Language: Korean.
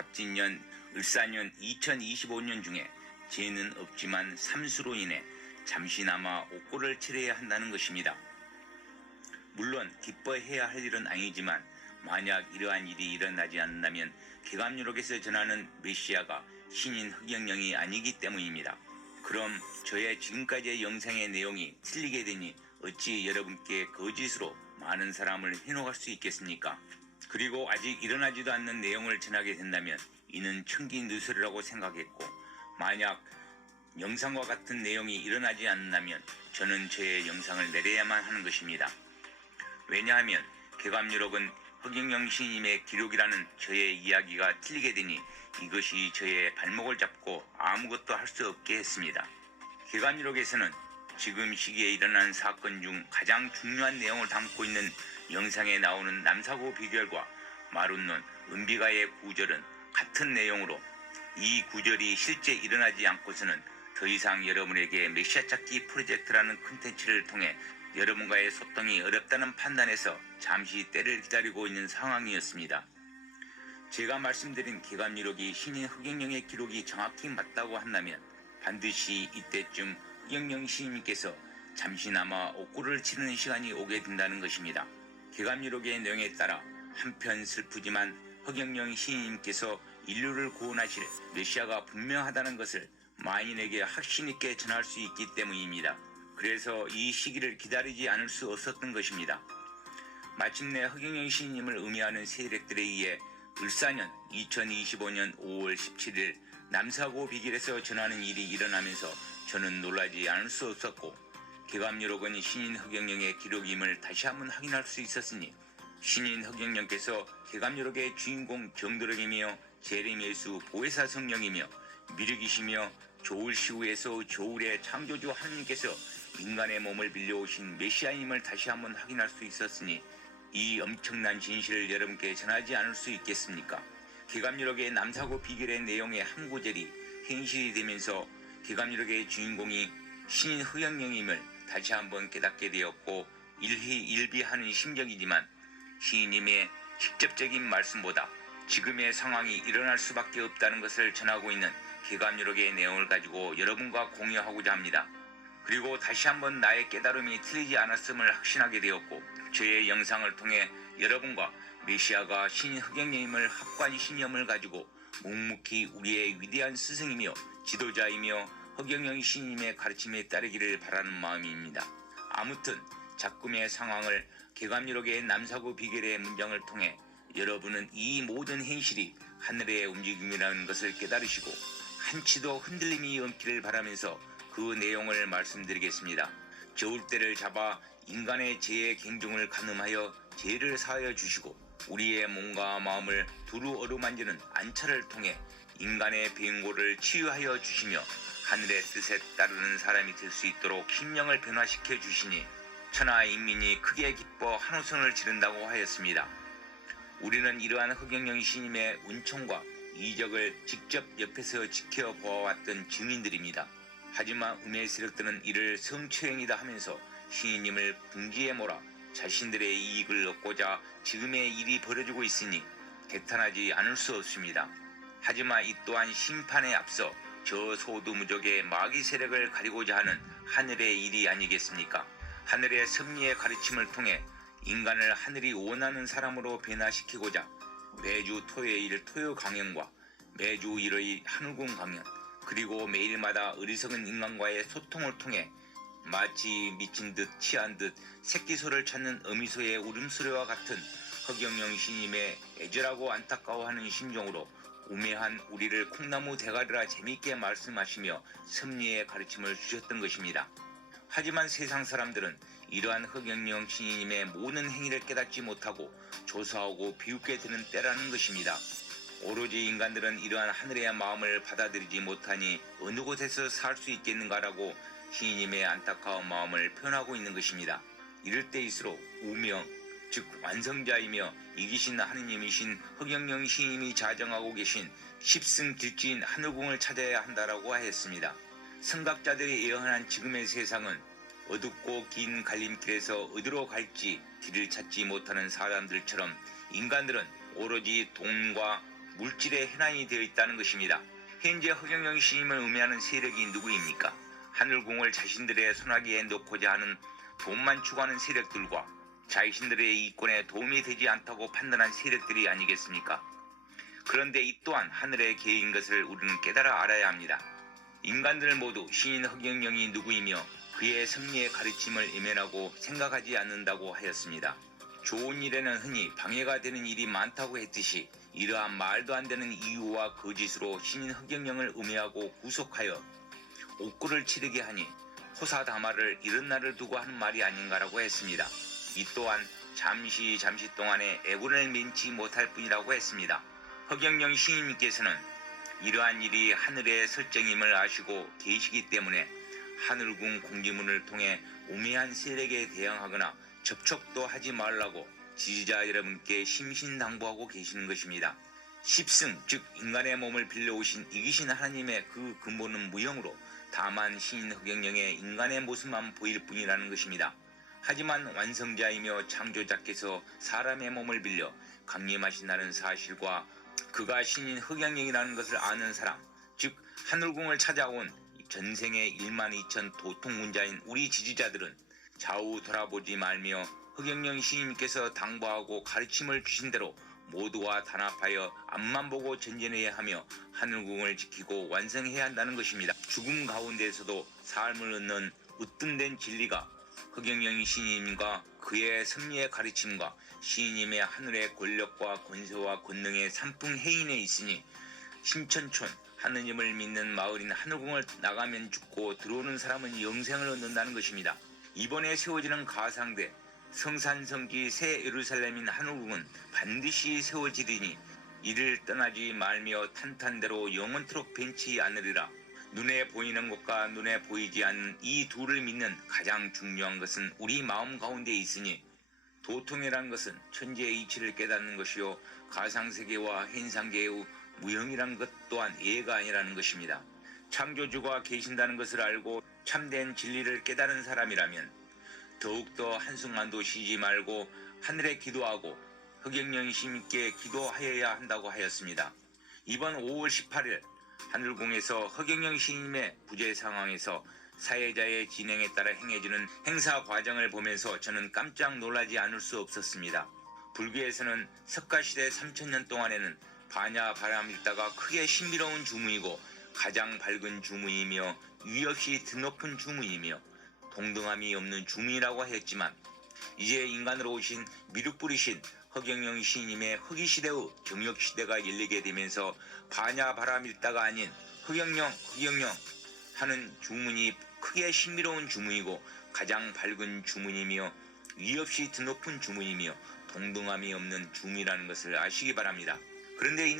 갑진년 을사년 2025년 중에 죄는 없지만 삼수로 인해 잠시나마 옥고를 치러야 한다는 것입니다. 물론 기뻐해야 할 일은 아니지만 만약 이러한 일이 일어나지 않는다면 개감유록에서 전하는 메시아가 신인 흑영령이 아니기 때문입니다. 그럼 저의 지금까지의 영상의 내용이 틀리게 되니 어찌 여러분께 거짓으로 많은 사람을 현혹할 수 있겠습니까? 그리고 아직 일어나지도 않는 내용을 전하게 된다면 이는 천기 누설이라고 생각했고, 만약 영상과 같은 내용이 일어나지 않는다면 저는 저의 영상을 내려야만 하는 것입니다. 왜냐하면 개감유록은 흑영령 시인님의 기록이라는 저의 이야기가 틀리게 되니 이것이 저의 발목을 잡고 아무것도 할 수 없게 했습니다. 개감유록에서는 지금 시기에 일어난 사건 중 가장 중요한 내용을 담고 있는 영상에 나오는 남사고 비결과 마룬론 은비가의 구절은 같은 내용으로, 이 구절이 실제 일어나지 않고서는 더 이상 여러분에게 메시아 찾기 프로젝트라는 콘텐츠를 통해 여러분과의 소통이 어렵다는 판단에서 잠시 때를 기다리고 있는 상황이었습니다. 제가 말씀드린 개감유록이 신인 흑영령의 기록이 정확히 맞다고 한다면 반드시 이때쯤 흑영령 시인님께서 잠시나마 옥고를 치르는 시간이 오게 된다는 것입니다. 개감유록의 내용에 따라 한편 슬프지만 흑영령 시인님께서 인류를 구원하실 메시아가 분명하다는 것을 만인에게 확신있게 전할 수 있기 때문입니다. 그래서 이 시기를 기다리지 않을 수 없었던 것입니다. 마침내 흑영령 시인님을 의미하는 세력들에 의해 을사년 2025년 5월 17일 남사고 비길에서 전하는 일이 일어나면서 저는 놀라지 않을 수 없었고, 개감유록은 신인 흑영령의 기록임을 다시 한번 확인할 수 있었으니 신인 흑영령께서 개감유록의 주인공 정드럭이며 제레미야서 보혜사 성령이며 미륵이시며 조울 시후에서 조울의 창조주 하느님께서 인간의 몸을 빌려오신 메시아임을 다시 한번 확인할 수 있었으니 이 엄청난 진실을 여러분께 전하지 않을 수 있겠습니까? 개감유록의 남사고 비결의 내용의 한 구절이 현실이 되면서 개감유록의 주인공이 신인 흑영령임을 다시 한번 깨닫게 되었고, 일희일비하는 심정이지만 시인님의 직접적인 말씀보다 지금의 상황이 일어날 수밖에 없다는 것을 전하고 있는 개감유록의 내용을 가지고 여러분과 공유하고자 합니다. 그리고 다시 한번 나의 깨달음이 틀리지 않았음을 확신하게 되었고, 저의 영상을 통해 여러분과 메시아가 신인 흑영령임을 확고한 신념을 가지고 묵묵히 우리의 위대한 스승이며 지도자이며 흑영령 시인님의 가르침에 따르기를 바라는 마음입니다. 아무튼 작품의 상황을 개감유록의 남사고 비결의 문장을 통해 여러분은 이 모든 현실이 하늘의 움직임이라는 것을 깨달으시고 한치도 흔들림이 없기를 바라면서 그 내용을 말씀드리겠습니다. 저울대를 잡아 인간의 죄의 갱종을 가늠하여 죄를 사하여 주시고 우리의 몸과 마음을 두루 어루만지는 안차를 통해 인간의 병고를 치유하여 주시며 하늘의 뜻에 따르는 사람이 될 수 있도록 심령을 변화시켜 주시니 천하 인민이 크게 기뻐 한우성을 지른다고 하였습니다. 우리는 이러한 흑영령 시인님의 은총과 이적을 직접 옆에서 지켜보아왔던 증인들입니다. 하지만 음의 세력들은 이를 성추행이다 하면서 시인님을 궁지에 몰아 자신들의 이익을 얻고자 지금의 일이 벌어지고 있으니 개탄하지 않을 수 없습니다. 하지만 이 또한 심판에 앞서 저 소두무적의 마귀 세력을 가리고자 하는 하늘의 일이 아니겠습니까? 하늘의 섭리의 가르침을 통해 인간을 하늘이 원하는 사람으로 변화시키고자 매주 토요일 토요 강연과 매주 일요일 하늘궁 강연, 그리고 매일마다 어리석은 인간과의 소통을 통해 마치 미친 듯 취한 듯 새끼소를 찾는 어미소의 울음소리와 같은 흑영령 시인님의 애절하고 안타까워하는 심정으로 우매한 우리를 콩나무 대가리라 재미있게 말씀하시며 섭리의 가르침을 주셨던 것입니다. 하지만 세상 사람들은 이러한 흑영령 시인님의 모든 행위를 깨닫지 못하고 조사하고 비웃게 되는 때라는 것입니다. 오로지 인간들은 이러한 하늘의 마음을 받아들이지 못하니 어느 곳에서 살 수 있겠는가라고 시인님의 안타까운 마음을 표현하고 있는 것입니다. 이럴 때일수록 우명, 즉 완성자이며 이기신 하느님이신 흑영령 시인님이 자정하고 계신 십승길지인 하늘궁을 찾아야 한다라고 하였습니다. 선각자들이 예언한 지금의 세상은 어둡고 긴 갈림길에서 어디로 갈지 길을 찾지 못하는 사람들처럼 인간들은 오로지 돈과 물질의 해난이 되어 있다는 것입니다. 현재 허경영 시인을 음해하는 세력이 누구입니까? 하늘궁을 자신들의 손아귀에 넣고자 하는 돈만 추구하는 세력들과 자신들의 이권에 도움이 되지 않다고 판단한 세력들이 아니겠습니까? 그런데 이 또한 하늘의 계획인 것을 우리는 깨달아 알아야 합니다. 인간들 모두 시인 허경영이 누구이며 그의 섭리의 가르침을 외면하고 생각하지 않는다고 하였습니다. 좋은 일에는 흔히 방해가 되는 일이 많다고 했듯이 이러한 말도 안 되는 이유와 거짓으로 시인 허경영을 음해하고 구속하여 옥고를 치르게 하니 호사다마를 이런 날을 두고 하는 말이 아닌가라고 했습니다. 이 또한 잠시 동안에 애군을 면치 못할 뿐이라고 했습니다. 허경영 시인님께서는 이러한 일이 하늘의 설정임을 아시고 계시기 때문에 하늘궁 공지문을 통해 우매한 세력에 대항하거나 접촉도 하지 말라고 지지자 여러분께 심신당부하고 계시는 것입니다. 십승 즉 인간의 몸을 빌려오신 이기신 하나님의 그 근본은 무형으로 다만 시인 허경영의 인간의 모습만 보일 뿐이라는 것입니다. 하지만 완성자이며 창조자께서 사람의 몸을 빌려 강림하신다는 사실과 그가 신인 허경영이라는 것을 아는 사람, 즉 하늘궁을 찾아온 전생의 12,000 도통문자인 우리 지지자들은 좌우 돌아보지 말며 허경영 시인님께서 당부하고 가르침을 주신 대로 모두와 단합하여 앞만 보고 전진해야 하며 하늘궁을 지키고 완성해야 한다는 것입니다. 죽음 가운데서도 삶을 얻는 으뜸된 진리가 허경영 시인님과 그의 섭리의 가르침과 시인님의 하늘의 권력과 권세와 권능의 삼풍해인에 있으니 신천촌 하느님을 믿는 마을인 하늘궁을 나가면 죽고 들어오는 사람은 영생을 얻는다는 것입니다. 이번에 세워지는 가상대 성산성지 새 예루살렘인 하늘궁은 반드시 세워지리니 이를 떠나지 말며 탄탄대로 영원토록 변치 않으리라. 눈에 보이는 것과 눈에 보이지 않는 이 둘을 믿는 가장 중요한 것은 우리 마음 가운데 있으니 도통이란 것은 천지의 이치를 깨닫는 것이요 가상세계와 현상계의 무형이란 것 또한 예가 아니라는 것입니다. 창조주가 계신다는 것을 알고 참된 진리를 깨달은 사람이라면 더욱더 한순간도 쉬지 말고 하늘에 기도하고 허경영 시인께 기도하여야 한다고 하였습니다. 이번 5월 18일 하늘궁에서 허경영 시인의 부재 상황에서 사회자의 진행에 따라 행해지는 행사 과정을 보면서 저는 깜짝 놀라지 않을 수 없었습니다. 불교에서는 석가시대 3000년 동안에는 반야 바람일다가 크게 신비로운 주문이고 가장 밝은 주문이며 위없이 드높은 주문이며 동등함이 없는 주문이라고 했지만 이제 인간으로 오신 미륵 뿌리신 허경영 시인님의 허기시대의 경력시대가 열리게 되면서 반야 바람일다가 아닌 허경영 하는 주문이 크게 신비로운 주문이고 가장 밝은 주문이며 위없이 드높은 주문이며 동등함이 없는 주문이라는 것을 아시기 바랍니다. 그런데